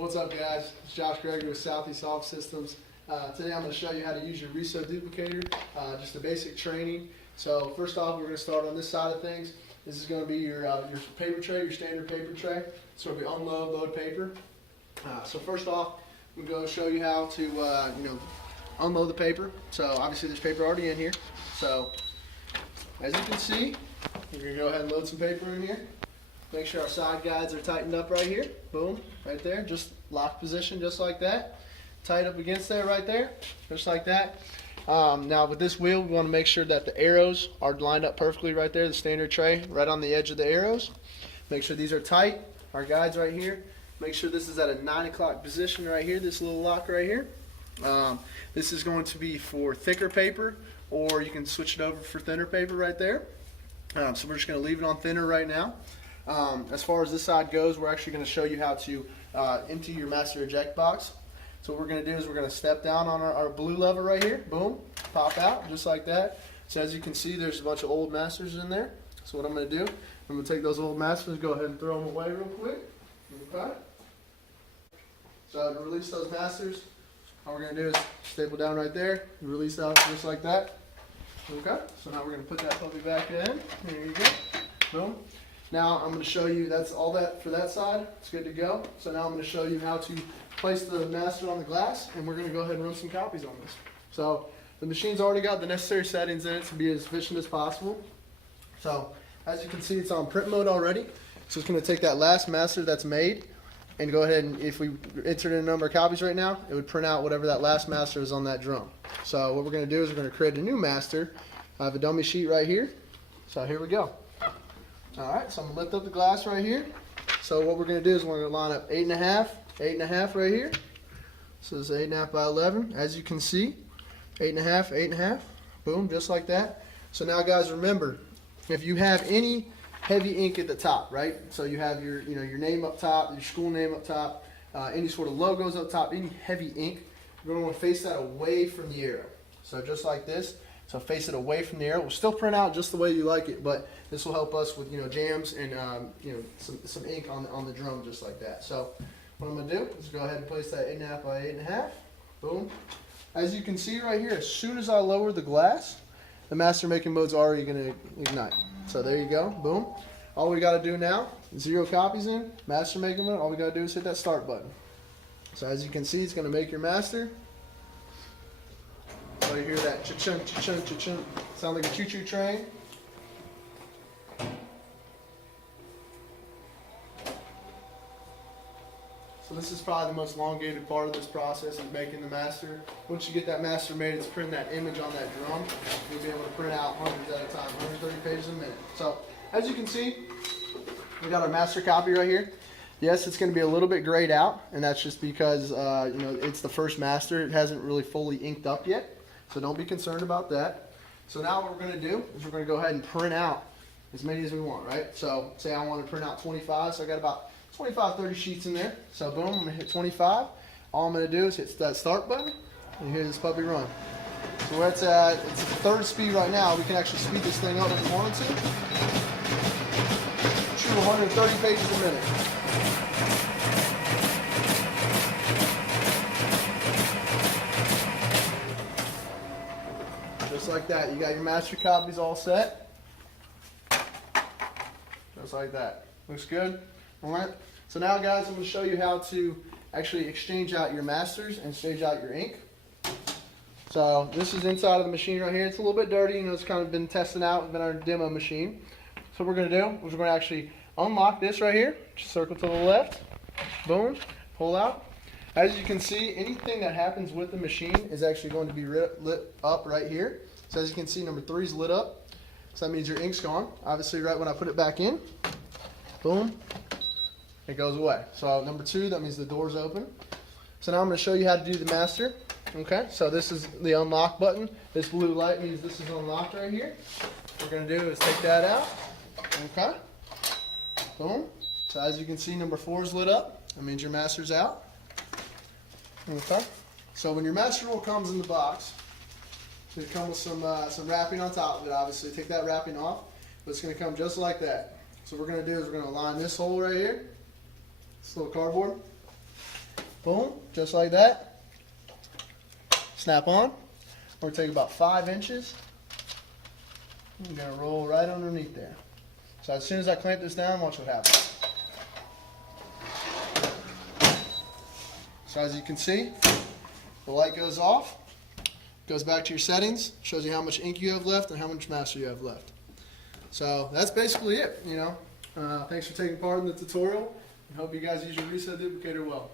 What's up, guys? It's Josh Gregory with Southeast Office Systems. Today I'm going to show you how to use your Riso Duplicator, just a basic training. So first off, we're going to start on this side of things. This is going to be your paper tray, your standard paper tray. So it'll be unload, load paper. So first off, I'm going to show you how to unload the paper. So obviously there's paper already in here. So as you can see, we're going to go ahead and load some paper in here. Make sure our side guides are tightened up right here. Boom, right there. Just lock position, just like that. Tight up against there, right there, just like that. Now with this wheel, we want to make sure that the arrows are lined up perfectly right there. The standard tray, right on the edge of the arrows. Make sure these are tight. Our guides right here. Make sure this is at a 9 o'clock position right here. This little lock right here. This is going to be for thicker paper, or you can switch it over for thinner paper right there. So we're just going to leave it on thinner right now. As far as this side goes, we're actually going to show you how to empty your master eject box. So what we're going to do is we're going to step down on our blue lever right here. Boom, pop out just like that. So as you can see, there's a bunch of old masters in there. So what I'm going to do, I'm going to take those old masters, go ahead and throw them away real quick. Okay. So to release those masters, all we're going to do is staple down right there, release out just like that. Okay. So now we're going to put that puppy back in. There you go. Boom. Now I'm going to show you, that's all that for that side. It's good to go. So now I'm going to show you how to place the master on the glass, and we're going to go ahead and run some copies on this. So the machine's already got the necessary settings in it to be as efficient as possible. So as you can see, it's on print mode already. So it's going to take that last master that's made and go ahead and, if we entered in a number of copies right now, it would print out whatever that last master is on that drum. So what we're going to do is we're going to create a new master. I have a dummy sheet right here. So here we go. Alright, so I'm going to lift up the glass right here. So what we're going to do is we're going to line up 8.5, 8.5 right here. So this is 8.5 by 11. As you can see, 8.5, 8.5. Boom, just like that. So now guys, remember, if you have any heavy ink at the top, right? So you have your name up top, your school name up top, any sort of logos up top, any heavy ink, you're going to want to face that away from the arrow. So just like this. So face it away from the arrow. We'll still print out just the way you like it, but this will help us with jams and some ink on the drum just like that. So what I'm going to do is go ahead and place that 8.5 by 8.5. Boom. As you can see right here, as soon as I lower the glass, the master making mode's already going to ignite. So there you go. Boom. All we got to do now, 0 copies in, master making mode. All we got to do is hit that start button. So as you can see, it's going to make your master. So you hear that cha-chunk, cha-chunk, cha-chunk. Sound like a choo-choo train. So this is probably the most elongated part of this process, is making the master. Once you get that master made, it's printing that image on that drum. You'll be able to print out hundreds at a time, 130 pages a minute. So as you can see, we got our master copy right here. Yes, it's going to be a little bit grayed out, and that's just because it's the first master. It hasn't really fully inked up yet. So don't be concerned about that. So now what we're going to do is we're going to go ahead and print out as many as we want, right? So say I want to print out 25, so I got about 25, 30 sheets in there. So boom, I'm going to hit 25. All I'm going to do is hit that start button and hear this puppy run. So where it's at, it's at the 3rd speed right now. We can actually speed this thing up if we wanted to. Shoot 130 pages a minute. Just like that. You got your master copies all set. Just like that. Looks good? Alright. So now guys, I'm going to show you how to actually exchange out your masters and exchange out your ink. So this is inside of the machine right here. It's a little bit dirty. It's kind of been tested out. It's been our demo machine. So what we're going to do is we're going to actually unlock this right here. Just circle to the left. Boom. Pull out. As you can see, anything that happens with the machine is actually going to be lit up right here. So as you can see, number 3 is lit up. So that means your ink's gone. Obviously, right when I put it back in, boom, it goes away. So number 2, that means the door's open. So now I'm going to show you how to do the master. Okay, so this is the unlock button. This blue light means this is unlocked right here. What we're going to do is take that out. Okay, boom. So as you can see, number 4 is lit up. That means your master's out. Okay, so when your master roll comes in the box, it's going to come with some wrapping on top of it. Obviously, take that wrapping off, but it's going to come just like that. So what we're going to do is we're going to line this hole right here, this little cardboard, Boom, just like that. Snap on. We're going to take about 5 inches. I'm going to roll right underneath there. So as soon as I clamp this down, watch what happens. So as you can see, the light goes off, goes back to your settings, shows you how much ink you have left and how much master you have left. So that's basically it, you know. Thanks for taking part in the tutorial. I hope you guys use your Riso duplicator well.